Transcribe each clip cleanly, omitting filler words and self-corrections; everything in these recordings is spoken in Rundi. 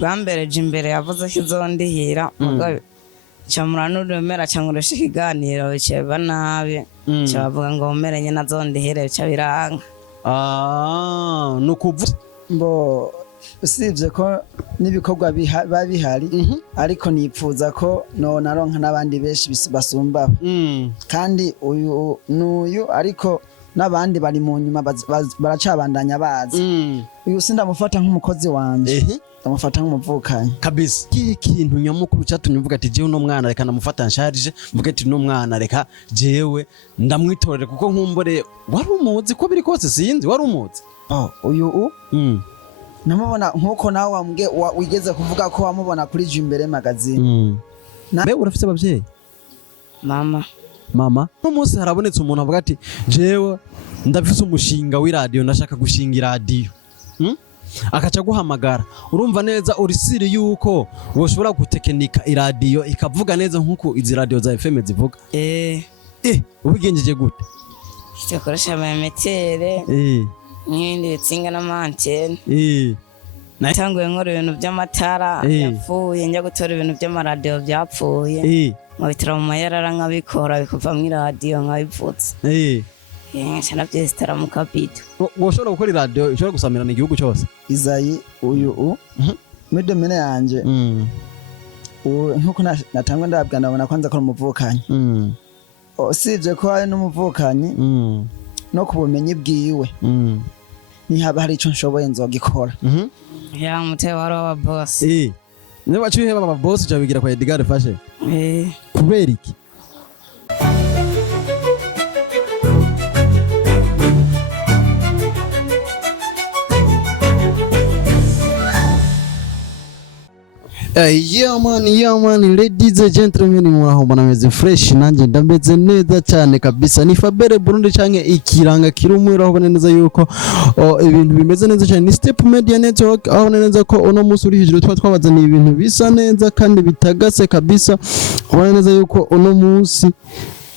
bwambereje imbere yavuze ko izondihira mugabo camura n'uremera canguresha ikiganiro biceba nabi cabavuga ngo umeranye nazondihere bica biranga nukuvuga mbo usibye ko n'ibikorwa babihari ariko nipfuza ko no naronka n'abandi benshi basumba kandi uyu nuyu ariko n'abandi bari mu nyuma baracabandanya bazi uyu sindamufata nk'umukozi wanje ndamufata nk'umuvukanyi kabisa ikintu nyamukuru cyatumye uvuga ati jewe no mwana reka ndamufata nsharije mvuga ati no mwana reka jewe ndamwitorere kuko nkumbore wari umuzi ko biri kose sinzi wari umuzi uyu namubona nkuko nawe wigeze kuvuga ko wamubona kuri Jimbere magazine be urafite abavyeyi mama no munsi harabonetse umuntu avuga ati jewe ndafise umushinga w'iradio ndashaka gushinga iradio akaca guhamagara urumva neza urisiri yuko woshobora gutekinika iradio ikavuga neza nkuko izi radio za FM zivuga ubigenjeje gute cyakoresha amametere n'ibindi bitsinga n'amantene natanguye nkora ibintu by'amatara yapfuye njya gutora ibintu by'amaradio byapfuye nkabitira mu mayarara nkabikora bikuva mu radio nkabivutse cyana byesitara mu kabido woshobora gukora iradio ishobora gusamirana igihugu cyose Izayi uyu muri domene yanje nkuko natangwe ndabwa ndabona kwanza ko umuvukanyi usibye ko ari n'umuvukanyi no kubumenyi bwiwe nihaba hari ico nshoboye nzogikora ya mutwe wari wa boss niba cyuhe baba boss cyabigira kwa Edgar Fashe kubera iki Yeah man, ladies and gentlemen, muraho meze fresh nanje ndameze neza cyane kabisa. Ni Fabere Burundi canke ikiranga kirumwe aho neza yuko ibintu bimeze neza cyane. Ni Step Media Network aho neza ko uno musi uri hejuru twabazaniye ibintu bisa neza kandi bitagase kabisa. Aho neza yuko uno musi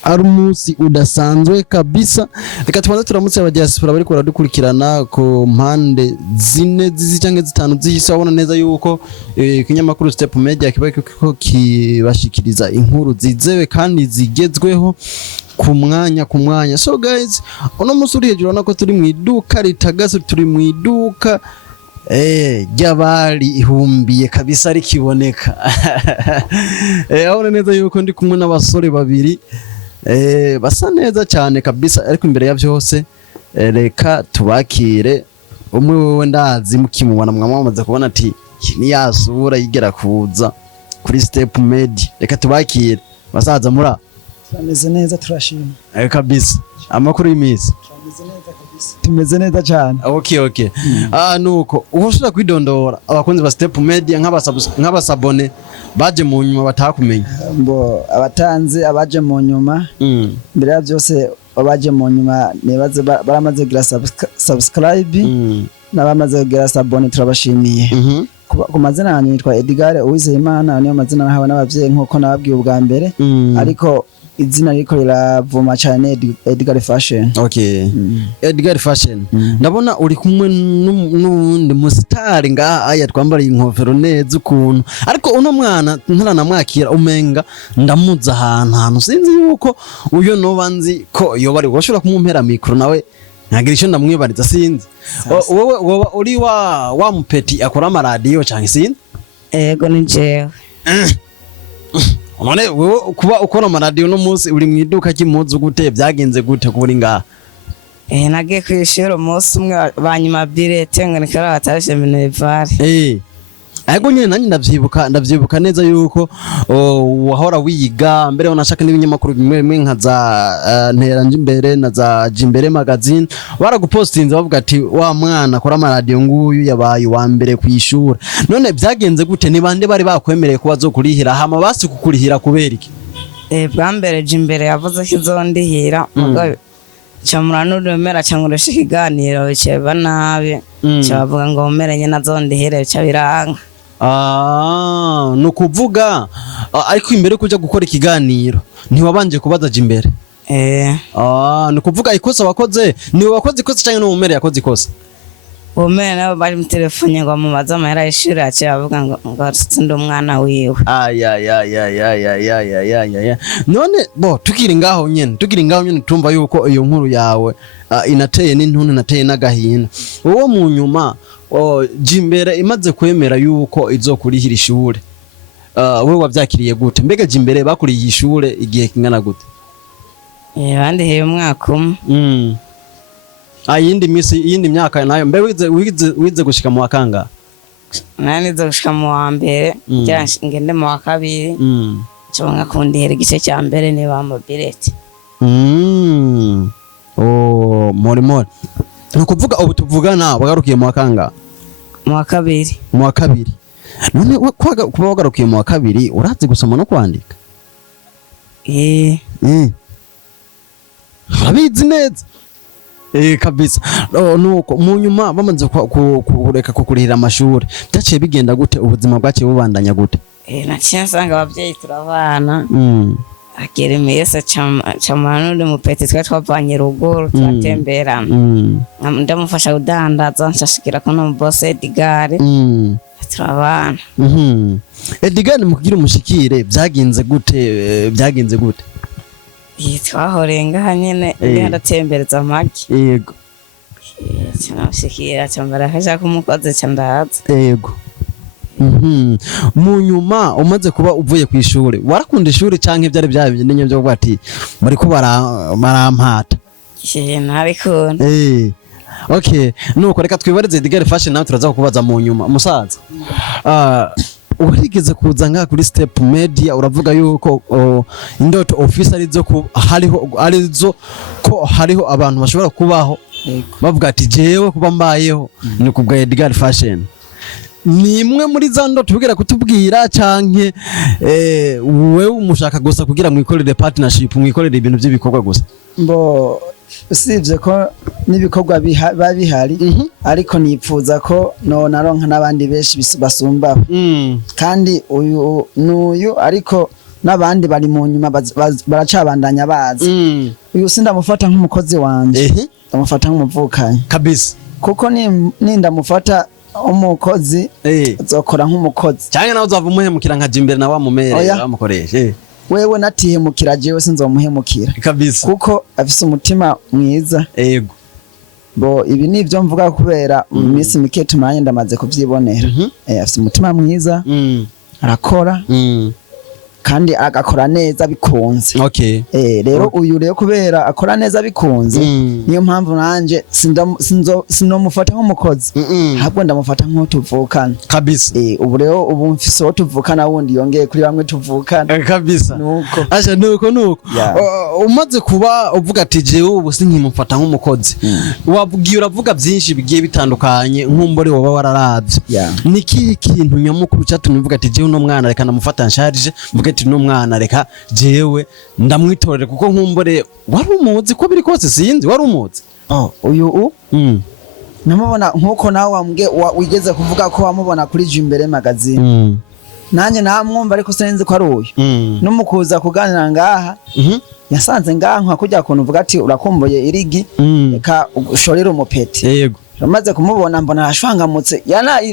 ari umunsi udasanzwe kabisa. Reka tubanze turamutse aba diaspora bari baradukurikirana ku mpande zine cyangwa zitanu z'isi. Abona neza yuko ikinyamakuru Step Media kiba ko kibashikiriza inkuru zizewe kandi zigezweho ku mwanya. So guys, uno munsi uri hejuru nako turi mu iduka ritagase, turi mu iduka ry'abari ihumbiye kabisa rikiboneka. Abona neza yuko ndi kumwe n'abasore babiri basa neza cyane kabisa, ariko imbere ya byose reka tubakire. Umwe wewe ndazi mukimubona mwamaze kubona ati ni yasura yigera kuza kuri Step Media. Reka tubakire basaza muri Tumeze neza turashima kabisa. Amakuru y'imizi tumeze neza cyane. Okay. Nuko uhoshora kwidondora abakunzi ba Step Media nk'abasabone baje mu nyuma batakumenya. Mbo abatanze abaje mu nyuma mbere ya byose abaje mu nyuma nibaze baramaze kugira subscribe n'abamaze kugira sabone turabashimiye. Ku mazina yanjye nitwa Edgar Uwizeyimana, niyo mazina nahawe n'abavyeyi nkuko nababwiye ubwa mbere, ariko izina riko riravuma cyane Edgar Fashion. Okay. Edgar Fashion. Ndabona uri kumwe n'undi musitari ngaha twambariye inkofero neza ukuntu. Ariko uno mwana ntaranamwakira umenga ndamuza ahantu sinzi yuko uyo nobanzi ko yo bari goshobora kumumpera micro nawe ntagira icyo ndamwibariza sinzi. Wowe uri wa mupeti akora amaradio cyangwa sinzi? Ego ni jewe. None wewe kuba ukora amaradio no munsi uri mu iduka cy'impuzu gute byagenze gute kuri ngaha? Nagiye kwishura umunsi umwe banyuma birete ngo nikara batashe Minerval. Ariko nyine nanjye ndavyibuka neza yuko wahora wiga mbere wanashaka n'ibinyamakuru bimwe nka za Nteranje imbere na za Jimbere magazine baragupostinze bavuga ati wa mwana akora amaradio nguyu yabaye wa mbere kwishura. None byagenze gute? Ni bande bari bakwemereye kuba zo kurihira hama basi kukurihira kubera iki? Bwambereje imbere yavuze ko izondihira mugabo camura n'uremera canguresha ikiganiro biceba nabi cabavuga ngo umeranye nazondihere bica biranga. Nukuvuga ariko imbere kuja gukora ikiganiro ntiwabanje kubaza Jimbere? Nukuvuga ikosa wakoze ni wakoze ikosa cyangwa n'umumere yakoze ikosa? umene nabo bari mu telefone ngo amubaze amahera y'ishuri aciye avuga ngo sindi umwana wiwe. None bo tukiri ngaho nyene tumva yuko iyo nkuru yawe inateye n'intuntu nateye n'agahinda. Wowe mu nyuma Jimbere imaze kwemera yuko izokurihira ishure, wewe wavyakiriye gute? Mbega Jimbere bakuriye ishure igihe kingana gute? Bandiheye umwaka umwe. Yindi myaka nayo mbe wize gushika mu wakanga? Nani nize gushika mu wa mbere ngende mu wa kabiri nshobora kundihera igice cya mbere niba mobilete. More ni ukuvuga ubu tuvugana wagarukiye mu wakanga? Mu wa kabiri. Mu wa kabiri. None kuba wagarukiye mu wa kabiri urazi gusoma no kwandika? Urabizi neza? Kabisa. Nuko mu nyuma bamaze kureka kukurihira amashuri byaciye bigenda gute? Ubuzima bwaciye bubandanya gute? Naciye nsanga abavyeyi turabana. Agere mese chamanuri mupete twavanye ruguru turatemberana. Ndamufasha kudandaza nshashikira ko no boss Edgar. Turabana. Edgar mukugira umushikire byagenze gute? Twahorenga nyene ndatembereza amagi. Yego. Cyashikira cyambara kaja kumukoze cyandaza. Yego. Mu nyuma umaze kuba uvuye ku ishuri warakunda ishuri canke byari byabije n'inyo byo bwati muri ko barampata? Narikunda. Okay, nuko reka twibarize Edgar Fashion nawe turaza kukubaza mu nyuma. Musaza, urigeze kuza nga kuri Step Media uravuga yuko indoto office hariho abantu bashobora kubaho bavuga ati jewe kuba mbayeho ni kubwa Edgar Fashion. Ni imwe muri za ndoto tubwira kutubwira canke wewe umushaka gusa kugira mwikorere partnership, mwikorere ibintu by'ibikorwa gusa? Mbo usibye ko n'ibikorwa babihari ariko nipfuza ko no naronka n'abandi benshi basumba. Kandi uyu ariko n'abandi bari mu nyuma baracabandanya baza. Uyu sindamufata nk'umukozi wanje, ndamufata nk'umuvukanyi kabisa, kuko nindamufata umukozi azokora nk'umukozi cyane nawe uzava umuhemukira nka Jimbere na wa mumere bamukoreshe. Wewe natihemukira jewe sinzomuhemukira kabisa kuko afise umutima mwiza. Yego. Bo ibi nivyo mvuga kubera iminsi mike tumanye ndamaze kuvyibonera. Afise umutima mwiza, arakora kandi agakora neza bikunze. Okay. Rero uyu rero kubera akora neza bikunze niyo mpamvu nanje sinomufata nk'umukozi, ahubwo ndamufata nk'utuvukana kabisa. Ubu rero ubu mfise wo tuvukana wundi yongeye kuri bamwe tuvukana kabisa. Nuko asha nuko umaze kuba uvuga ati jewe ubu sinkimufata nk'umukozi, wabwiye uravuga byinshi bigiye bitandukanye nk'umbore woba wararavye. Niki kintu nyamukuru cyatumye uvuga ati jewe no mwana reka namufata nsharije mvuga ati no mwana reka jewe ndamwitorere kuko nkumbore wari umuzi ko biri kose sinzi wari umuzi? Uyu namubona nkuko nawe wigeze kuvuga ko wamubona kuri Jimbere magazine. Nanje namwumva ariko sinzi ko ari uyu. Numukuza kuganira ngaha yasanze ngaha nka kujya kuntu uvuga ati urakumbuye irigi reka ushorera umupeti. Yego. Ramaze kumubona mbona ashwangamutse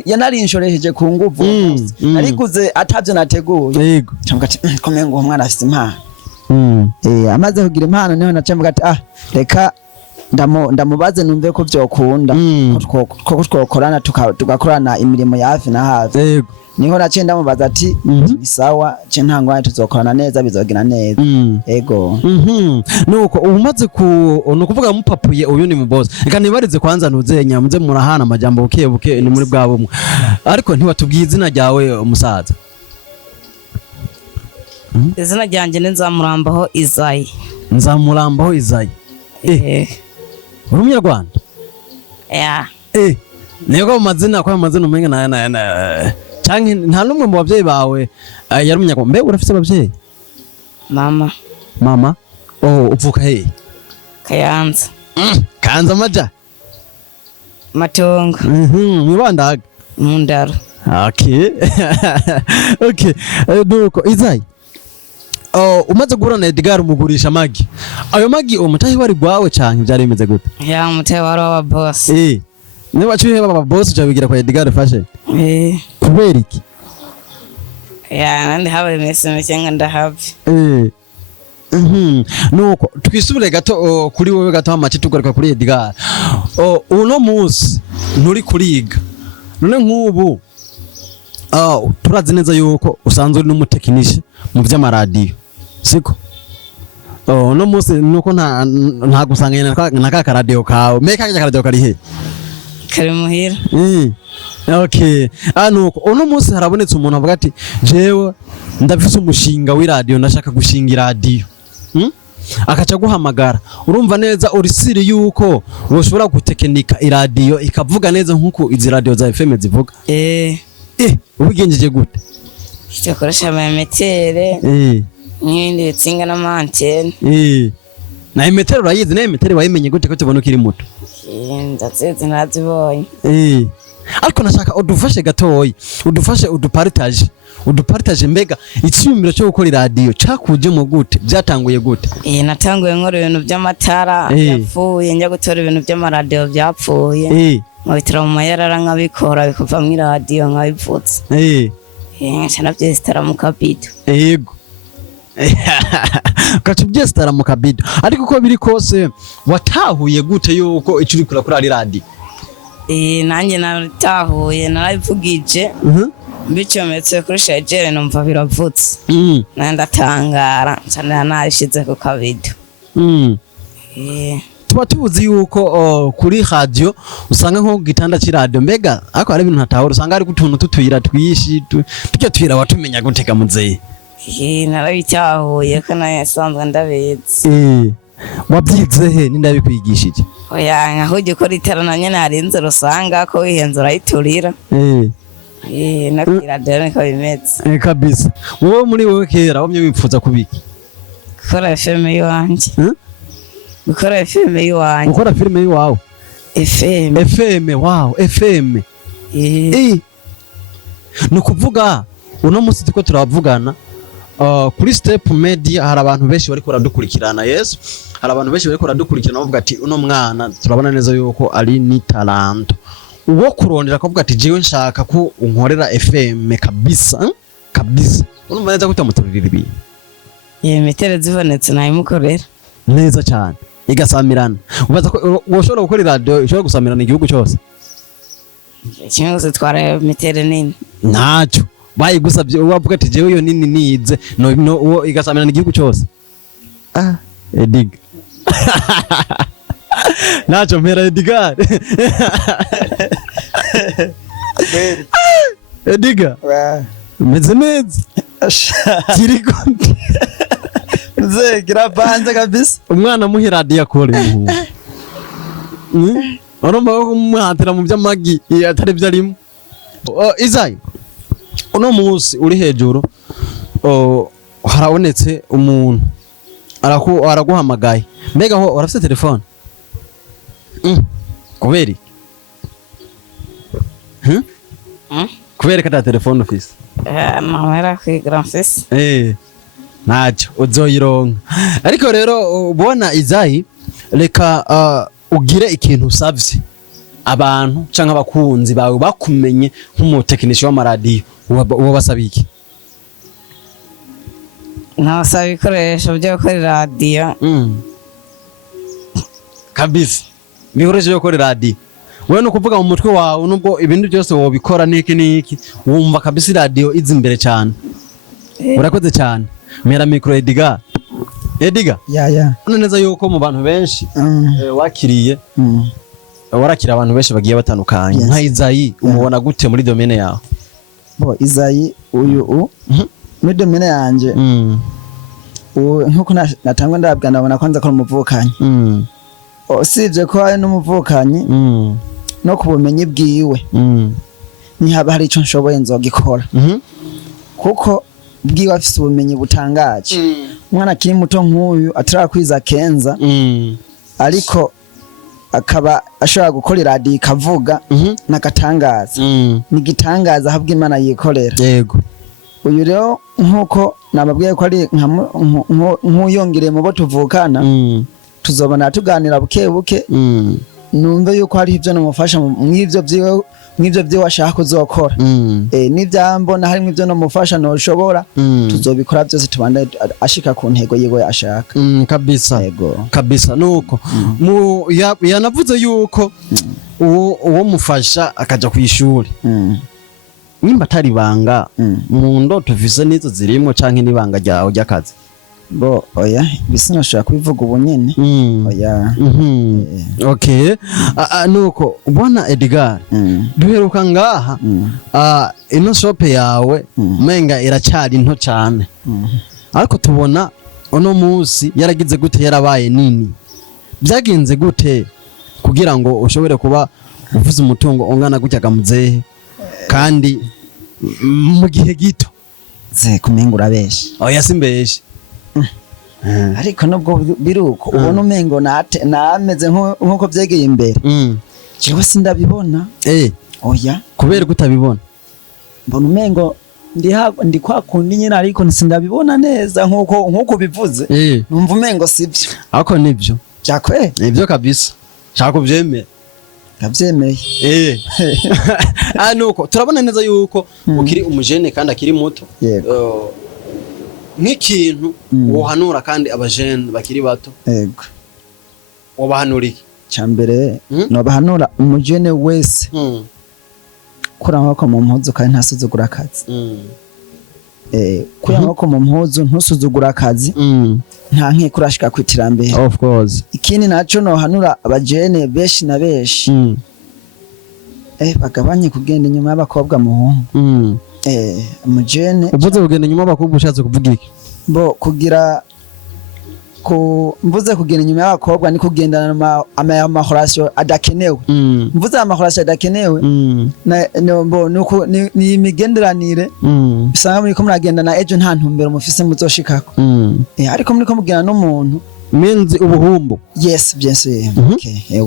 yanari inshoreheje ku nguvu arikuze atavyo nateguye. Yego. Cyangwa ati komengo umwana afite impano. Amaze kugira impano niho nacemvuga ati reka ndamubaze numve ko byokunda ko twokorana tugakorana imirimo ya hafi na hafi. Yego. Niho naciye ndamubaza ati sawa je ntangwa tuzokorana neza bizogira neza. Yego. Nuko umaze nukuvuga mupapuye uyu ni mu boss. Reka nibarize kwanza nuzenya muze murahana amajambo buke ni muri bwabo mwe. Ariko ntiwatubwiye izina ryawe umusaza? Izina ryanje ni Nzamurambaho Isayi. Nzamurambaho Isayi. Uri Umunyarwanda? Nego amazina kwa amazina umenga na canke nta numwe mu bavyeyi bawe yari Umunyarwanda? Mbe urafite abavyeyi? Mama. Uvuka he? Kayanza. Kanza maja? Matongo. Mibandaga? Mundaro. Okay. Okay. Nuko Isayi, umaze guhura na Edgar umugurisha magi. Ayo magi umutahi wari gwawe canke byari bimeze gute? Umutahi wari wa boss. niba waciye baba boss ucabigira kwa Edgar Fashion kubera iki nandi habe mese mecyenga ndahabi nuko twisubire gato kuri wowe gato amace tugaruka kuri Edgar uno munsi nturi kuriga none nk'ubu turazi neza yuko usanzwe uri n'umutekinishe mu by'amaradiyo siko uno munsi nuko nta gusanganya na ka radio kawe meka ka radio kari he kari muhira okay nuko uno munsi harabonetse umuntu avuga ati jewe ndafise umushinga w'iradio ndashaka gushinga iradio akaca guhamagara urumva neza uri siri yuko woshobora gutekinika iradio ikavuga neza nkuko izi radio za FM zivuga ubigenjeje gute cyakoresha amametere n'ibindi bitsinga n'amantene na imetero urayizi na imetero wayimenye gute ko tubona ukiri muto ndazizi nazibonye ariko nashaka udufashe gatoyi udufashe udupartage mbega icyumiro cyo gukora radio cakuje mu gute byatanguye gute natanguye nkora ibintu by'amatara yapfuye njya gutora ibintu by'amaradio byapfuye nkabitira mu mayarara nkabikora bikuva mu radio nkabivutse nshana byesitara mu kabido yego katubyesitara mu kabido ariko uko biri kose watahuye gute yuko icyo uri kuri ari radio nanjye natahuye narabivugije bicometse kuri shajere numva biravutse nandatangara cyane nashize ku kabido tuba tubuzi yuko kuri radio usanga nko gitanda cy'iradio mbega ariko hari ibintu natahura usanga ari gutuntu tutuyira twishi tujya tuyira watumenya guteka muzeyi narabitahuye ko nayo sanzwe ndabizi wabyize he nindabikwigishije oya nkaho ugikora iterana nyene hari inzira usanga ko wihenze urayiturira nakira dere ko bimeze kabisa wowe muri wowe kera wamye wipfuza kubiki gukora filme yiwanje gukora filme yiwanje gukora filme yiwawe FM wow FM no kuvuga uno munsi tiko turavugana kuri Step Media hari abantu benshi bari kuradukurikirana yes hari abantu benshi bari kuradukurikirana bavuga ati uno mwana turabona neza yuko ari ni talent uwo kurondera akavuga ati jewe nshaka ko unkorera FM kabisa urumva neza kutamuturira ibi metere zibonetse nayimukorera neza cyane igasamirana ubaza ko woshobora gukora radio ishobora gusamirana igihugu cyose cyangwa twara metere nini ntacyo bayigusabye ubavuga ati jewe yo nini nize no uwo igasamirana igihugu cyose Edgar nacho mpera Edgar Edgar meze kiriko gira banze kabisa umwana muhi radio akore urumva ko umuhatira mu by'amagi atari byarimo Izayi uno munsi uri hejuru harabonetse umuntu araguhamagaye mbega ho urafite telefone kubera kubera ko ata telefone ufise namara kwigira mfise ntacyo uzoyironka ariko rero ubona Izayi reka ugire ikintu usavye abantu canke abakunzi bawe bakumenye nk'umutekinisha w'amaradiyo uwo basabiki nabasaba ibikoresho byo gukora radio kabisa ibikoresho byo gukora radio wewe no kuvuga mu mutwe wawe nubwo ibindi byose wobikora niki wumva kabisa radio izi imbere cyane urakoze cyane mera micro Edgar neza yuko mu bantu benshi wakiriye warakira abantu benshi bagiye batandukanye nka Izayi umubona gute muri domaine yawe Izayi uyu muri domaine yanje nkuko natangwa ndabwa ndabona kwanza ko umuvukanyi usibye ko ari n'umuvukanyi no kubumenyi bwiwe ntihaba hari ico nshoboye nzogikora kuko bwiwe afise ubumenyi butangaje umwana akiri muto nk'uyu atarakwiza kenza ariko akaba ashobora gukora radio ikavuga nakatangaza ni gitangaza habwe Imana yikorera yego uyu rero nkuko nababwiye ko ari nk'uyongere mu bo tuvukana tuzobona tuganira buke numve yuko hari ivyo namufasha mw'ivyo vyiwe ashaka kuzokora n'ivyambona harimwo ivyo namufasha noshobora tuzobikora vyose tubande ashika ku ntego yiwe ashaka kabisa yego kabisa nuko yanavuze yuko uwo mufasha akaja kw'ishuri nimba atari banga mu ndoto ufise nizo zirimo canke n'ibanga ryawe ry'akazi bo oya bisinoshobora kubivuga ubu nyene oya okay nuko ubona Edgar duheruka ngaha ino shope yawe menga iracari nto cane ariko tubona uno musi yaragize gute yarabaye nini byagenze gute kugira ngo ushobore kuba uvuze umutungo ungana gutya gamuzehe kandi mu gihe gito ze kumenga urabeshe oya simbeshe ariko nubwo biruko ubona umengo nameze nkuko vyegeye imbere jewe sindabibona oya kubera kutabibona mbona umengo ndi kwa kundi nyine ariko sindabibona neza nkuko bivuze numva umengo sivyo ariko nivyo jakwe nivyo kabisa shaka uvyemera ndavyemeye nuko turabona neza yuko ukiri umujene kandi akiri muto nk'ikintu wohanura kandi abajene bakiri bato yego wobahanura iki cyambere nobahanura umujene wese kura amaboko mu mpuzu kandi ntasuzugura akazi kura amaboko mu mpuzu ntusuzugura akazi nta nkiko urashika kwiterambere of course ikindi naco nohanura abajene beshi na beshi bagabanye kugenda inyuma y'abakobwa muhungu umujene uvuze kugenda inyuma y'abakobwa ushatse kuvuga iki bo kugira mvuze kugenda inyuma y'abakobwa ni kugendana amahorasyo adakenewe mvuze amahorasyo adakenewe ni imigenderanire bisanga muri ko muragendana ejo nta ntumbero mufise muzoshikako ariko muri ko mugenda n'umuntu menzi ubuhumbu yes bien sûr okay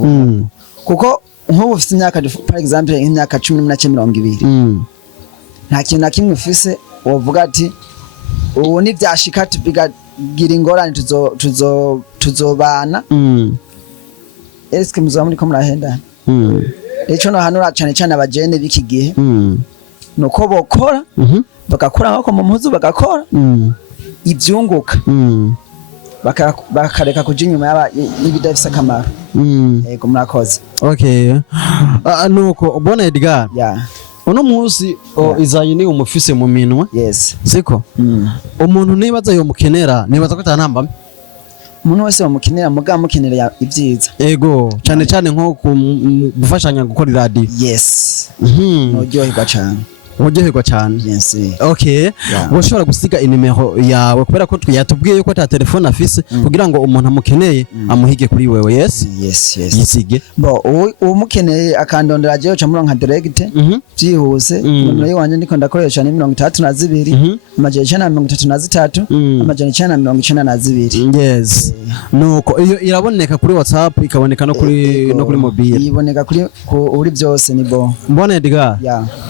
kuko nk'ubu ufite imyaka par exemple nk'imyaka 10-20 nta kintu na kimwe ufise wovuga ati ubu nivyashika tubigira ingorane tuzobana eske muzoba muri ko murahendana ico no hanura cane cane abajene biki gihe nuko bokora bagakora amaboko mu mpuzu bagakora ivyunguka bakareka kuja inyuma y'ibidafise akamaro yego murakoze okay nuko ubona Edgar uno musi Izayi ni umufise mu minwe yes siko umuntu nibaza yo mukenera nibaza ko tanamba umuntu wese bamukenera mukenera ivyiza ego cyane cyane nko gufashanya gukora radio yes nojyoherwa cyane uryoherwa cyane okay woshobora gusiga inimero yawe kubera ko yatubwiye yuko ata telefone afise kugira ngo umuntu amukeneye amuhige kuri wewe yes yisige bo umukeneye akandondera je muronka direct byihuse numero yanje ndiko ndakoresha ni 32 amajana 33 amajana 92 yes nuko iyo iraboneka kuri WhatsApp ikaboneka no kuri mobile iboneka kuri byose ni bo mbona Edgar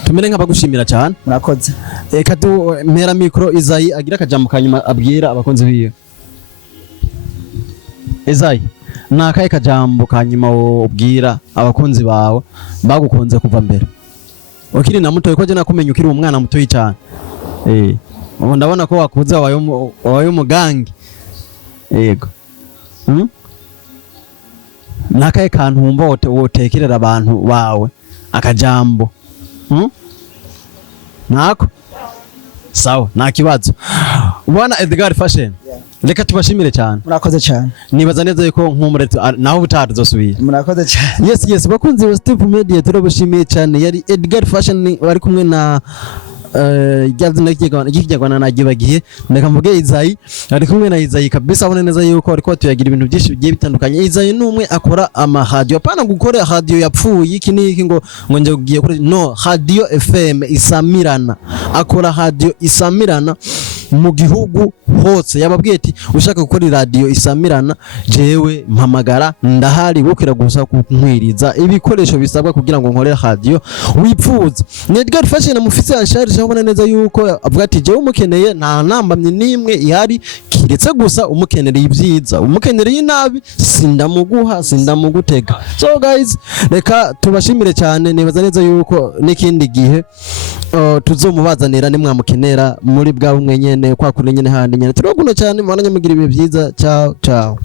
tumere nk'abagushimira cyane murakoze reka tu mpera mikro Izayi agira akajambo kanyuma abwira abakonzi biyo Izayi nakaye kajambo kanyuma ubwira abakonzi bawe bagukunze kuva mbere ukiri na muto ko je nakumenya ukiri umwana muto cyane ndabona ko wakuze wabaye umugangi yego nakaye kantu wumva wotekerera abantu bawe akajambo nako sawa nta kibazo ubona Edgar Fashion reka tubashimire cyane murakoze cyane nibaza neza yuko nk'umuretse naho butaha tuzosubira murakoze cyane yes bakunzi ba Step Media turabashimiye cyane yari Edgar Fashion bari kumwe na ikijyagwana nagibagiye ndakamvuge Izayi ari kumwe na Izayi kabisa abone neza yuko ariko tuyagira ibintu byinshi bigiye bitandukanye Izayi numwe akora ama radio apana gukora radio yapfuye iki niki ngo nje kugiye kuri no radio FM isamirana akora radio isamirana mu gihugu hose yababwiye ati ushaka gukora radio isamirana jewe mpamagara ndahari bukira gusa kunkwiriza ibikoresho bisabwa kugira ngo nkore radio wipfuza Edgar Fashion mufise ansharije abona neza yuko avuga ati jewe umukeneye nta nambamye nimwe ihari kiretse gusa umukenereye ibyiza, umukenereye inabi sindamuguha sindamugutega. So guys, reka tubashimire cyane, nibaza neza yuko n'ikindi gihe tuzomubazanira nimwamukenera muri bwa bumwe nyene kwa kuri nyene handi nyene. Turaguna cyane mwana nyamugira ibihe byiza. Ciao ciao.